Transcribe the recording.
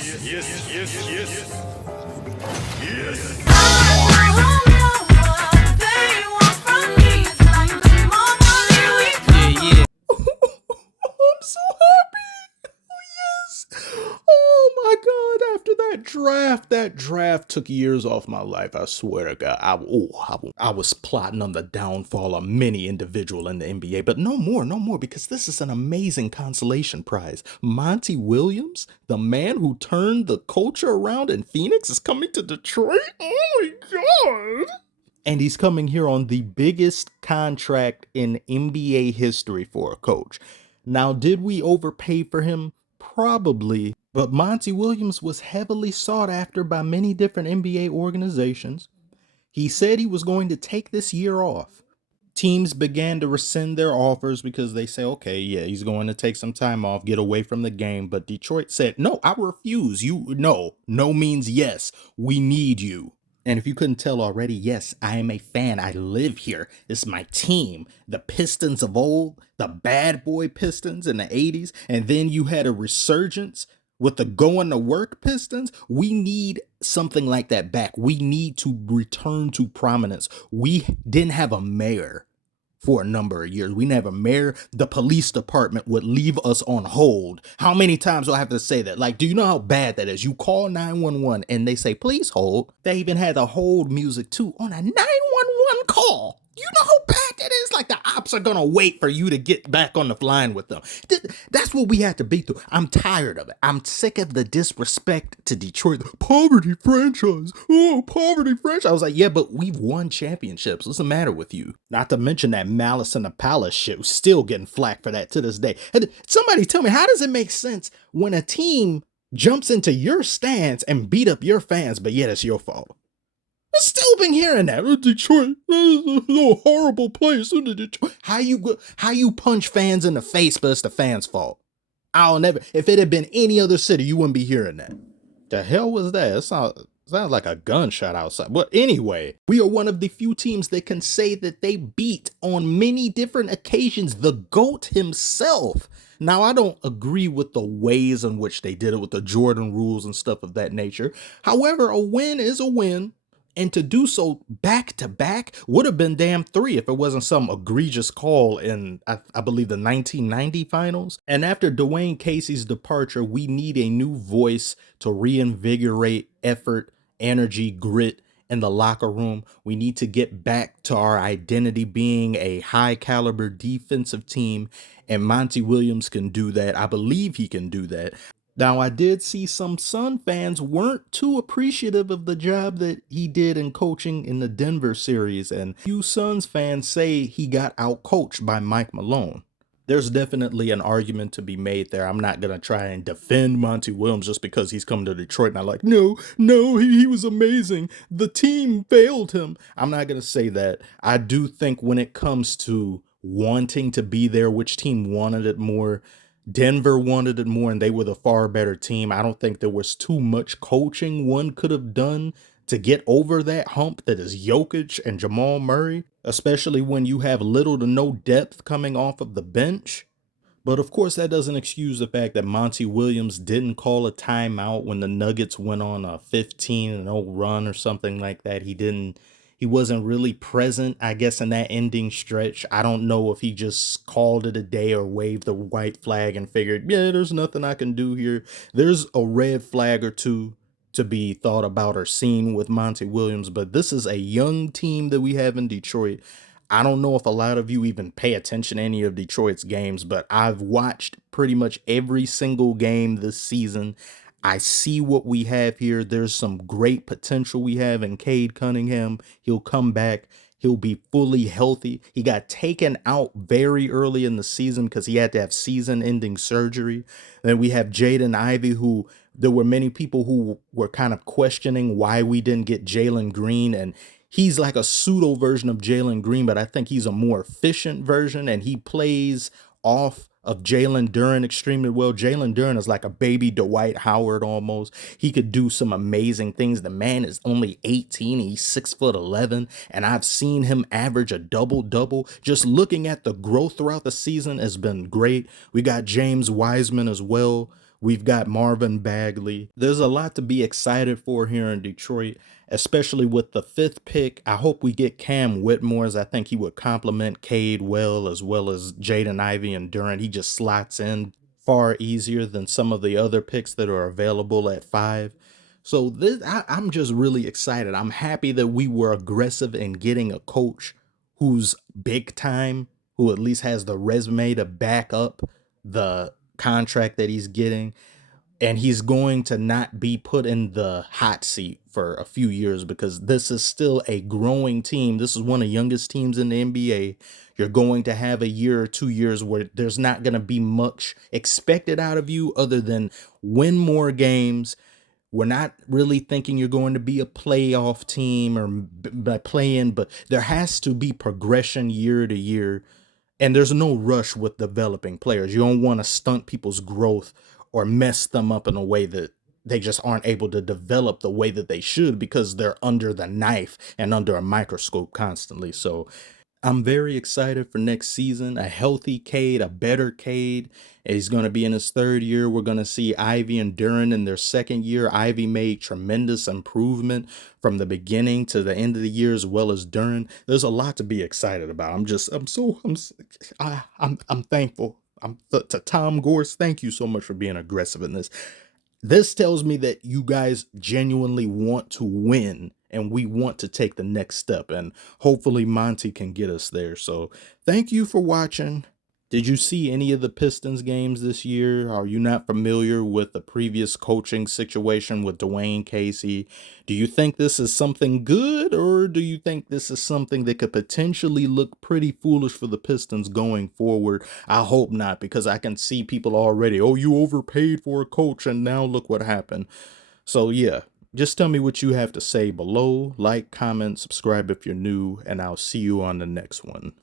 I'm so happy. Yes. Oh my God. After that draft took years off my life. I swear to God. I was plotting on the downfall of many individual in the NBA, but no more, because this is an amazing consolation prize. Monty Williams, the man who turned the culture around in Phoenix, is coming to Detroit. Oh my God. And he's coming here on the biggest contract in NBA history for a coach. Now, did we overpay for him? Probably. But Monty Williams was heavily sought after by many different NBA organizations. He said he was going to take this year off. Teams began to rescind their offers because they say, okay, yeah, he's going to take some time off, get away from the game. But Detroit said, no, I refuse. No means yes. We need you. And if you couldn't tell already, yes, I am a fan. I live here. It's my team. The Pistons of old, the bad boy Pistons in the 80s. And then you had a resurgence with the going to work Pistons. We need something like that back. We need to return to prominence. We didn't have a mayor for a number of years. We never mayor. The police department would leave us on hold. How many times do I have to say that? Like, do you know how bad that is? You call 911 and they say, please hold. They even had the hold music too on a 911 call. You know how bad that is? Like the ops are going to wait for you to get back on the line with them. That's what we had to be through. I'm tired of it. I'm sick of the disrespect to Detroit. Poverty franchise. Oh, poverty franchise. I was like, yeah, but we've won championships. What's the matter with you? Not to mention that Malice in the Palace shit. Still getting flack for that to this day. And somebody tell me, how does it make sense when a team jumps into your stands and beat up your fans, but yet it's your fault? I've still been hearing that. Detroit, is a horrible place. Detroit. How you punch fans in the face, but it's the fans' fault? I'll never. If it had been any other city, you wouldn't be hearing that. The hell was that? It sounds like a gunshot outside. But anyway, we are one of the few teams that can say that they beat on many different occasions the GOAT himself. Now, I don't agree with the ways in which they did it with the Jordan rules and stuff of that nature. However, a win is a win. And to do so back to back would have been damn three if it wasn't some egregious call in, I believe, the 1990 finals. And after Dwayne Casey's departure, we need a new voice to reinvigorate effort, energy, grit in the locker room. We need to get back to our identity being a high caliber defensive team. And Monty Williams can do that. I believe he can do that. Now, I did see some Sun fans weren't too appreciative of the job that he did in coaching in the Denver series, and few Suns fans say he got outcoached by Mike Malone. There's definitely an argument to be made there. I'm not going to try and defend Monty Williams just because he's come to Detroit and I'm like, no, he was amazing. The team failed him. I'm not going to say that. I do think when it comes to wanting to be there, which team wanted it more, Denver wanted it more and they were the far better team. I don't think there was too much coaching one could have done to get over that hump that is Jokic and Jamal Murray, especially when you have little to no depth coming off of the bench. But of course, that doesn't excuse the fact that Monty Williams didn't call a timeout when the Nuggets went on a 15-0 run or something like that. He wasn't really present, I guess, in that ending stretch. I don't know if he just called it a day or waved the white flag and figured, yeah, there's nothing I can do here. There's a red flag or two to be thought about or seen with Monty Williams, but this is a young team that we have in Detroit. I don't know if a lot of you even pay attention to any of Detroit's games, but I've watched pretty much every single game this season. I see what we have here. There's some great potential we have in Cade Cunningham. He'll come back. He'll be fully healthy. He got taken out very early in the season because he had to have season-ending surgery. Then we have Jaden Ivey, who there were many people who were kind of questioning why we didn't get Jalen Green. And he's like a pseudo version of Jalen Green, but I think he's a more efficient version, and he plays off of Jalen Duren extremely well. Jalen Duren is like a baby Dwight Howard almost. He could do some amazing things. The man is only 18. He's 6'11", and I've seen him average a double-double. Just looking at the growth throughout the season has been great. We got James Wiseman as well. We've got Marvin Bagley. There's a lot to be excited for here in Detroit, especially with the 5th pick. I hope we get Cam Whitmore, as I think he would complement Cade well as Jaden Ivey and Durant. He just slots in far easier than some of the other picks that are available at 5. So I'm just really excited. I'm happy that we were aggressive in getting a coach who's big time, who at least has the resume to back up the contract that he's getting. And he's going to not be put in the hot seat for a few years because this is still a growing team. This is one of the youngest teams in the NBA. You're going to have a year or 2 years where there's not going to be much expected out of you other than win more games. We're not really thinking you're going to be a playoff team or by playing, but there has to be progression year to year. And there's no rush with developing players. You don't want to stunt people's growth or mess them up in a way that they just aren't able to develop the way that they should because they're under the knife and under a microscope constantly. So I'm very excited for next season. A healthy Cade, a better Cade. He's going to be in his 3rd year. We're going to see Ivy and Duran in their 2nd year. Ivy made tremendous improvement from the beginning to the end of the year, as well as Duran. There's a lot to be excited about. I'm thankful. To Tom Gorse, thank you so much for being aggressive in this. This tells me that you guys genuinely want to win and we want to take the next step, and hopefully Monty can get us there. So thank you for watching. Did you see any of the Pistons games this year? Are you not familiar with the previous coaching situation with Dwayne Casey? Do you think this is something good, or do you think this is something that could potentially look pretty foolish for the Pistons going forward? I hope not, because I can see people already, oh, you overpaid for a coach and now look what happened. So yeah, just tell me what you have to say below. Like, comment, subscribe if you're new, and I'll see you on the next one.